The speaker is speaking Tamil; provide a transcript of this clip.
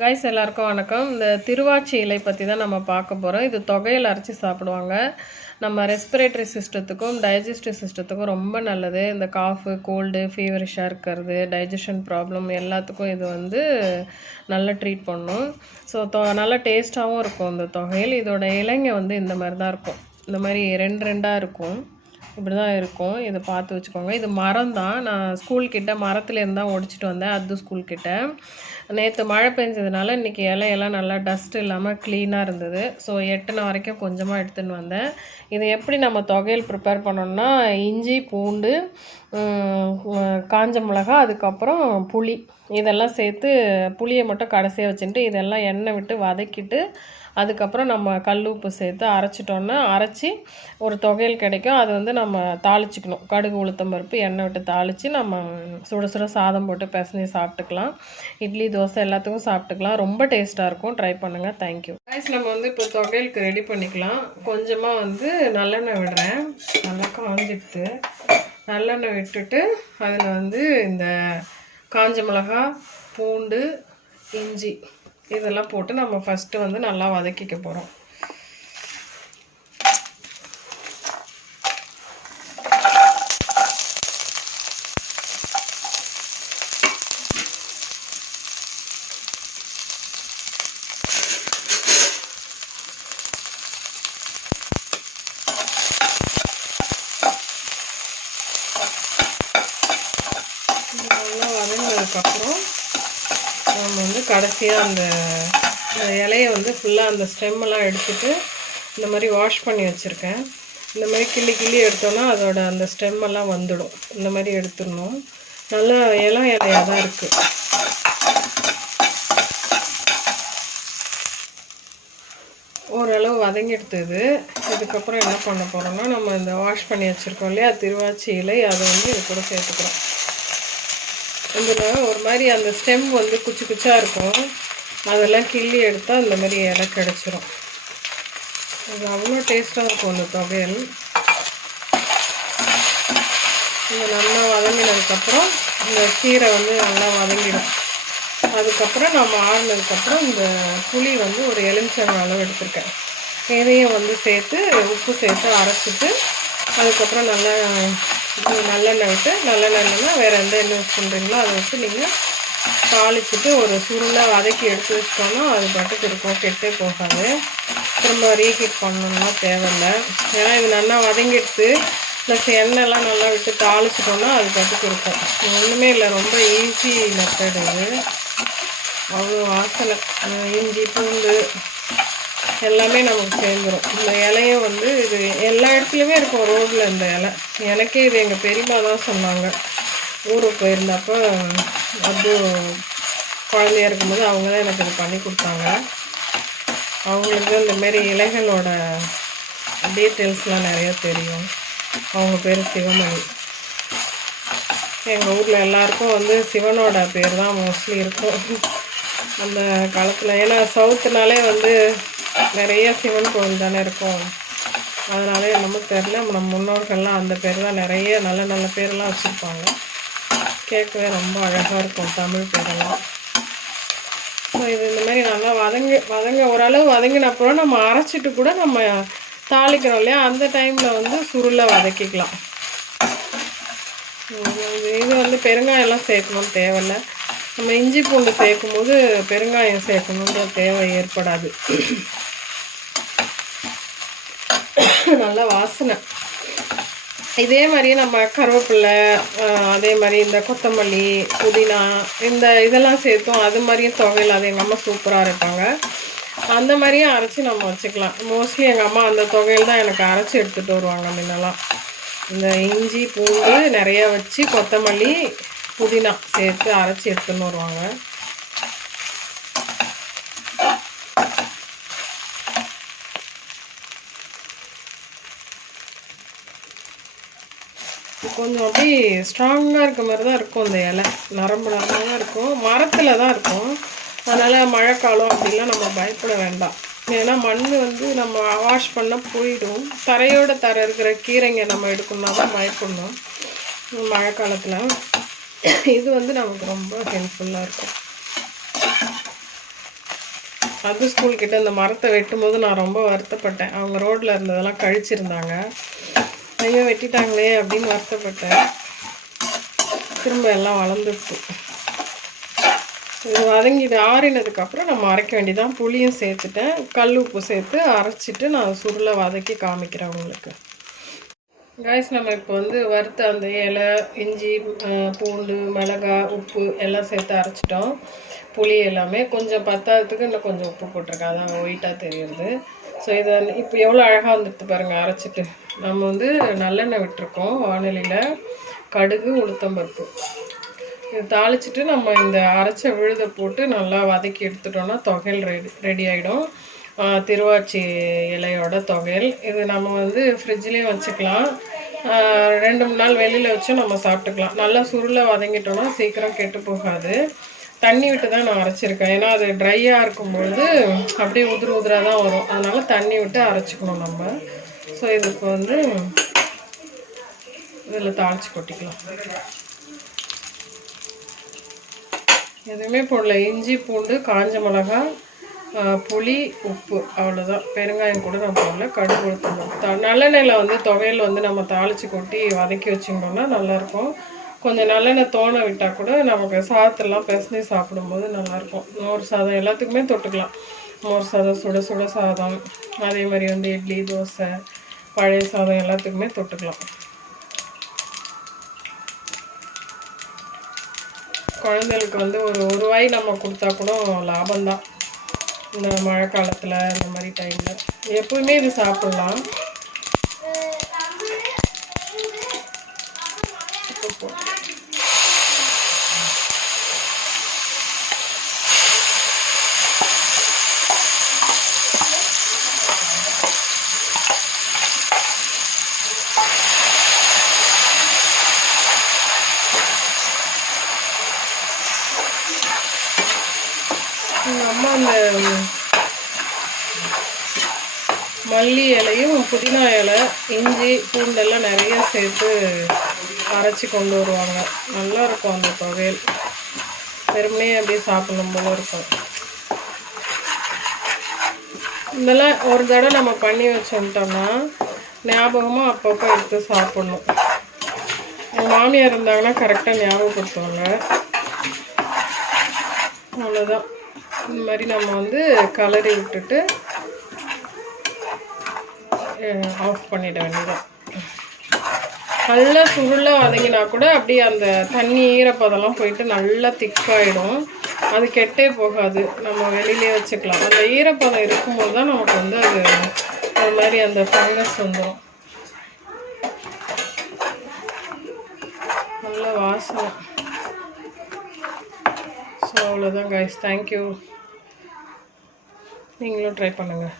கைஸ் எல்லாருக்கும் வணக்கம். இந்த திருவாச்சி இலை பற்றி தான் நம்ம பார்க்க போகிறோம் இது தொகையில் அரைச்சி சாப்பிடுவாங்க. நம்ம ரெஸ்பிரேட்டரி சிஸ்டத்துக்கும் டைஜஸ்டிவ் சிஸ்டத்துக்கும் ரொம்ப நல்லது. இந்த காஃபு கோல்டு ஃபீவரிஷாக இருக்கிறது டைஜஷன் ப்ராப்ளம் எல்லாத்துக்கும் இது வந்து நல்லா ட்ரீட் பண்ணும். ஸோ தொ நல்லா டேஸ்ட்டாகவும் இருக்கும் இந்த தொகையில். இதோட இலைங்க வந்து இந்த மாதிரி தான் இருக்கும். இந்த மாதிரி ரெண்டு ரெண்டாக இருக்கும். இப்படி தான் இருக்கும். இதை பார்த்து வச்சுக்கோங்க. இது மரம் தான் நான் ஸ்கூல்கிட்ட மரத்துலேருந்து தான் ஒடிச்சிட்டு வந்தேன். அது ஸ்கூல்கிட்ட நேற்று மழை பெஞ்சதுனால இன்றைக்கி இலையெல்லாம் நல்லா டஸ்ட் இல்லாமல் க்ளீனாக இருந்தது. ஸோ எட்டனை வரைக்கும் கொஞ்சமாக எடுத்துன்னு வந்தேன். இது எப்படி நம்ம தொகையில் ப்ரிப்பேர் பண்ணோம்னா இஞ்சி பூண்டு காஞ்ச மிளகா அதுக்கப்புறம் புளி. இதெல்லாம் சேர்த்து புளியை மட்டும் கடைசியாக வச்சுட்டு இதெல்லாம் எண்ணெய் விட்டு வதக்கிட்டு அதுக்கப்புறம் நம்ம கல் உப்பு சேர்த்து அரைச்சிட்டோன்னா அரைச்சி ஒரு தொகையல் கிடைக்கும். அது வந்து நம்ம தாளிச்சிக்கணும். கடுகு உளுத்தம் பருப்பு எண்ணெய் விட்டு தாளித்து நம்ம சுட சுட சாதம் போட்டு பிசைஞ்சு சாப்பிட்டுக்கலாம். இட்லி தோசை எல்லாத்துக்கும் சாப்பிட்டுக்கலாம். ரொம்ப டேஸ்ட்டாக இருக்கும். ட்ரை பண்ணுங்கள் தேங்க்யூ ரைஸ் நம்ம வந்து இப்போ தொகையலுக்கு ரெடி பண்ணிக்கலாம். கொஞ்சமாக வந்து நல்லெண்ணெய் விடுறேன். நல்லா காஞ்சிட்டு நல்லெண்ணெய் விட்டுட்டு அதில் வந்து இந்த காஞ்ச மிளகா பூண்டு இஞ்சி இதெல்லாம் போட்டு நம்ம ஃபஸ்ட்டு வந்து நல்லா வதக்கிக்க போகிறோம் நல்லா வதங்கினதுக்கப்புறம் நம்ம வந்து கடைசியாக அந்த இலையை வந்து ஃபுல்லாக அந்த ஸ்டெம்மெல்லாம் எடுத்துட்டு இந்த மாதிரி வாஷ் பண்ணி வச்சுருக்கேன். இந்த மாதிரி கிள்ளி கிள்ளி எடுத்தோன்னா அதோட அந்த ஸ்டெம்மெல்லாம் வந்துடும். இந்த மாதிரி எடுத்துடணும். நல்லா இலம் இலையாக தான் இருக்குது ஓரளவு வதங்கிடுத்தது. இதுக்கப்புறம் என்ன பண்ண போகிறோம்னா நம்ம இந்த வாஷ் பண்ணி வச்சுருக்கோம் இல்லையா திருவாச்சி இலை அதை வந்து இது கூட சேர்த்துக்கிறோம். இதில் ஒரு மாதிரி அந்த ஸ்டெம் வந்து குச்சி குச்சாக இருக்கும். அதெல்லாம் கிள்ளி எடுத்தால் அந்த மாதிரி இலை கிடச்சிரும். இது அவ்வளோ டேஸ்ட்டாக இருக்கும் அந்த துவையல். இது நல்லா வதங்கினதுக்கப்புறம் இந்த கீரை வந்து நல்லா வதங்கிடும். அதுக்கப்புறம் நம்ம ஆடினதுக்கப்புறம் இந்த புளி வந்து ஒரு எலுமிச்சங்க அளவு எடுத்திருக்கேன். இதையும் வந்து சேர்த்து உப்பு சேர்த்து அரைச்சிட்டு அதுக்கப்புறம் நல்லா நல்லெண்ணெய் விட்டு நல்லெண்ணெய்னா வேறு எந்த எண்ணெய் யூஸ் பண்ணுறீங்களோ அதை வச்சு நீங்கள் தாளிச்சிட்டு ஒரு சுருளை வதக்கி எடுத்து வச்சிட்டோன்னா அது பாட்டுக்கு இருக்கும் கெட்டே போகாது. திரும்ப ரீஹீட் பண்ணணும்னா தேவையில்லை. ஏன்னா இது நல்லா வதங்கிடுத்து ப்ளஸ் எண்ணெய்லாம் நல்லா விட்டு தாளிச்சிட்டோன்னா அது பாட்டுக்கு இருக்கும். ஒன்றுமே இல்லை ரொம்ப ஈஸி மெத்தட் இது. அவ்வளோ வாசனை. இஞ்சி பூண்டு எல்லாமே நமக்கு சேர்ந்துடும் இந்த இலையும் வந்து இது எல்லா இடத்துலையுமே இருக்கும் ரோட்டில் இந்த இலை. எனக்கே இது எங்கள் பெரியம்மா தான் சொன்னாங்க. ஊருக்கு போயிருந்தப்போ அது குழந்தையா இருக்கும்போது அவங்க தான் எனக்கு இது பண்ணி கொடுத்தாங்க. அவங்களுக்கு இந்தமாரி இலைகளோட டீட்டெயில்ஸ்லாம் நிறைய தெரியும். அவங்க பேர் சிவமணி. எங்கள் ஊரில் எல்லாருக்கும் வந்து சிவனோட பேர் தான் மோஸ்ட்லி இருக்கும். அந்த காலத்தில். ஏன்னா சவுத்துனாலே வந்து நிறைய சிவன் கோவில் தானே இருக்கும். அதனால என்னமோ தெரில நம்ம முன்னோர்கள்லாம் அந்த பேர் தான் நிறைய நல்ல நல்ல பேரெல்லாம் வச்சுருப்பாங்க. கேட்கவே ரொம்ப அழகாக இருக்கும் தமிழ் பேரெல்லாம். ஸோ இது இந்த மாதிரி நல்லா வதங்க வதங்க ஓரளவு வதங்கின அப்புறம் நம்ம அரைச்சிட்டு கூட நம்ம தாளிக்கிறோம் இல்லையா? அந்த டைமில் வந்து சுருளை வதக்கிக்கலாம். இது வந்து பெருங்காயம்லாம் சேர்க்கணும்னு தேவையில்லை. நம்ம இஞ்சி பூண்டு சேர்க்கும் போது பெருங்காயம் சேர்க்கணுன்ற தேவை ஏற்படாது. நல்ல வாசனை. இதே மாதிரி நம்ம கருவேப்பிலை அதே மாதிரி இந்த கொத்தமல்லி புதினா இந்த இதெல்லாம் சேர்த்தும் அது மாதிரியும் துவையல் அது எங்கள் அம்மா சூப்பராக இருப்பாங்க அந்த மாதிரியும் அரைச்சி நம்ம வச்சுக்கலாம். மோஸ்ட்லி எங்கள் அம்மா அந்த தொகையில் தான் எனக்கு அரைச்சி எடுத்துகிட்டு வருவாங்க முன்னெல்லாம். இந்த இஞ்சி பூண்டு நிறையா வச்சு கொத்தமல்லி புதினா சேர்த்து அரைச்சி எடுத்துன்னு வருவாங்க. கொஞ்சம் அப்படியே ஸ்ட்ராங்காக இருக்க மாதிரி தான் இருக்கும் இந்த இலை. நரம்பு நரம்பாக தான் இருக்கும். மரத்தில் தான் இருக்கும். அதனால் மழைக்காலம் அப்படிலாம் நம்ம பயப்பட வேண்டாம். ஏன்னா மண் வந்து நம்ம வாஷ் பண்ண போயிடும். தரையோட தர இருக்கிற கீரைங்க நம்ம எடுக்கணும்னா தான் பயப்படணும். மழை காலத்தில். இது வந்து நமக்கு ரொம்ப ஹெல்ப்ஃபுல்லாக இருக்கும். அது ஸ்கூல்கிட்ட இந்த மரத்தை வெட்டும் போது நான் ரொம்ப வருத்தப்பட்டேன். அவங்க ரோட்டில் இருந்ததெல்லாம் கழிச்சிருந்தாங்க. ஐயோ வெட்டிட்டாங்களே அப்படின்னு வருத்தப்பட்டேன். திரும்ப எல்லாம் வளர்ந்துருச்சு இது வதங்கிட்டு ஆறினதுக்கப்புறம் நம்ம அரைக்க வேண்டியதான் புளியும் சேர்த்துட்டேன். கல் உப்பு சேர்த்து அரைச்சிட்டு நான் சுருளை வதக்கி காமிக்கிறேன் உங்களுக்கு. காய்ஸ் நம்ம இப்போ வந்து வறுத்த அந்த இலை இஞ்சி பூண்டு மிளகாய் உப்பு எல்லாம் சேர்த்து அரைச்சிட்டோம். புளி எல்லாமே கொஞ்சம் பத்தாததுக்கு இன்னும் கொஞ்சம் உப்பு போட்டிருக்கேன் அதான் ஒயிட்டாக தெரியுது. ஸோ இதை இப்போ எவ்வளோ அழகாக வந்துடுது பாருங்கள் அரைச்சிட்டு. நம்ம வந்து நல்லெண்ணெய் விட்டுருக்கோம் வானொலியில். கடுகு உளுத்தம்பருப்பு இது தாளிச்சிட்டு நம்ம இந்த அரைச்ச விழுதை போட்டு நல்லா வதக்கி எடுத்துட்டோம்னா தொகையல் ரெடி ரெடி ஆகிடும் திருவாச்சி இலையோட தொகையல் இது நம்ம வந்து ஃப்ரிட்ஜ்லேயும் வச்சுக்கலாம். ரெண்டு மூணு நாள் வெளியில் வச்சும் நம்ம சாப்பிட்டுக்கலாம். நல்லா சுருளை வதங்கிட்டோம்னா சீக்கிரம் கெட்டு போகாது. தண்ணி விட்டு தான் நான் அரைச்சிருக்கேன். ஏன்னா அது ட்ரையாக இருக்கும்பொழுது அப்படியே உதிர உதிராக தான் வரும். அதனால் தண்ணி விட்டு அரைச்சிக்கணும் நம்ம. ஸோ இதுக்கு வந்து இதில் தாளிச்சு கொட்டிக்கலாம். எதுவுமே போடல. இஞ்சி பூண்டு காஞ்ச மிளகாய் புளி உப்பு. அவ்வளோதான் பெருங்காயம் கூட நான் போடல. கடுகு கொடுத்துருந்தோம் த நல்லெண்ணெயில் வந்து துவையல் வந்து நம்ம தாளித்து கொட்டி வதக்கி வச்சுட்டோம்னா நல்லாயிருக்கும் கொஞ்சம் நல்லெண்ணெய் தோண விட்டால் கூட நமக்கு சாதத்தெல்லாம் பிசைஞ்சு சாப்பிடும்போது நல்லாயிருக்கும். மோர் சாதம் எல்லாத்துக்குமே தொட்டுக்கலாம். மோர் சாதம் சுட சுட சாதம் அதே மாதிரி வந்து இட்லி தோசை பழைய சாதம் எல்லாத்துக்குமே தொட்டுக்கலாம். குழந்தைகளுக்கு வந்து ஒரு ஒரு வாய் நம்ம கொடுத்தா கூட லாபம்தான். இந்த மழை காலத்தில் இந்த மாதிரி டைமில் எப்பவுமே இது சாப்பிட்லாம் உப்பு போட்டு. எங்க அம்மா அந்த மல்லி இலையும் புதினா இலை இஞ்சி பூண்டெல்லாம் நிறைய சேர்த்து அரைச்சி கொண்டு வருவாங்க. நல்லா இருக்கும் அந்த துவையல் வெறுமனே அப்படியே சாப்பிடணும் போல இருக்கும். இதெல்லாம் ஒரு தடவை நம்ம பண்ணி வச்சோம்ட்டோம்னா ஞாபகமாக அப்பப்போ எடுத்து சாப்பிடணும். எங்கள் மாமியார் இருந்தாங்கன்னா கரெக்டாக ஞாபகப்படுத்துவாங்க. அவ்வளோதான் இந்த மாதிரி நம்ம வந்து கலரி விட்டுட்டு ஆஃப் பண்ணிட வேண்டியதான் நல்லா சுருளாக வதங்கினா கூட அப்படியே அந்த தண்ணி ஈரப்பதம்லாம் போயிட்டு நல்லா திக்காயிடும். அது கெட்டே போகாது. நம்ம வெளியிலே வச்சுக்கலாம். அந்த ஈரப்பதம் இருக்கும்போது தான் நமக்கு வந்து அது ஒரு மாதிரி அந்த ஃபங்கஸ் வந்துடும் நல்ல வாசனை. ஸோ அவ்வளோதான் கைஸ் தேங்க்யூ நீங்களும் ட்ரை பண்ணுங்கள்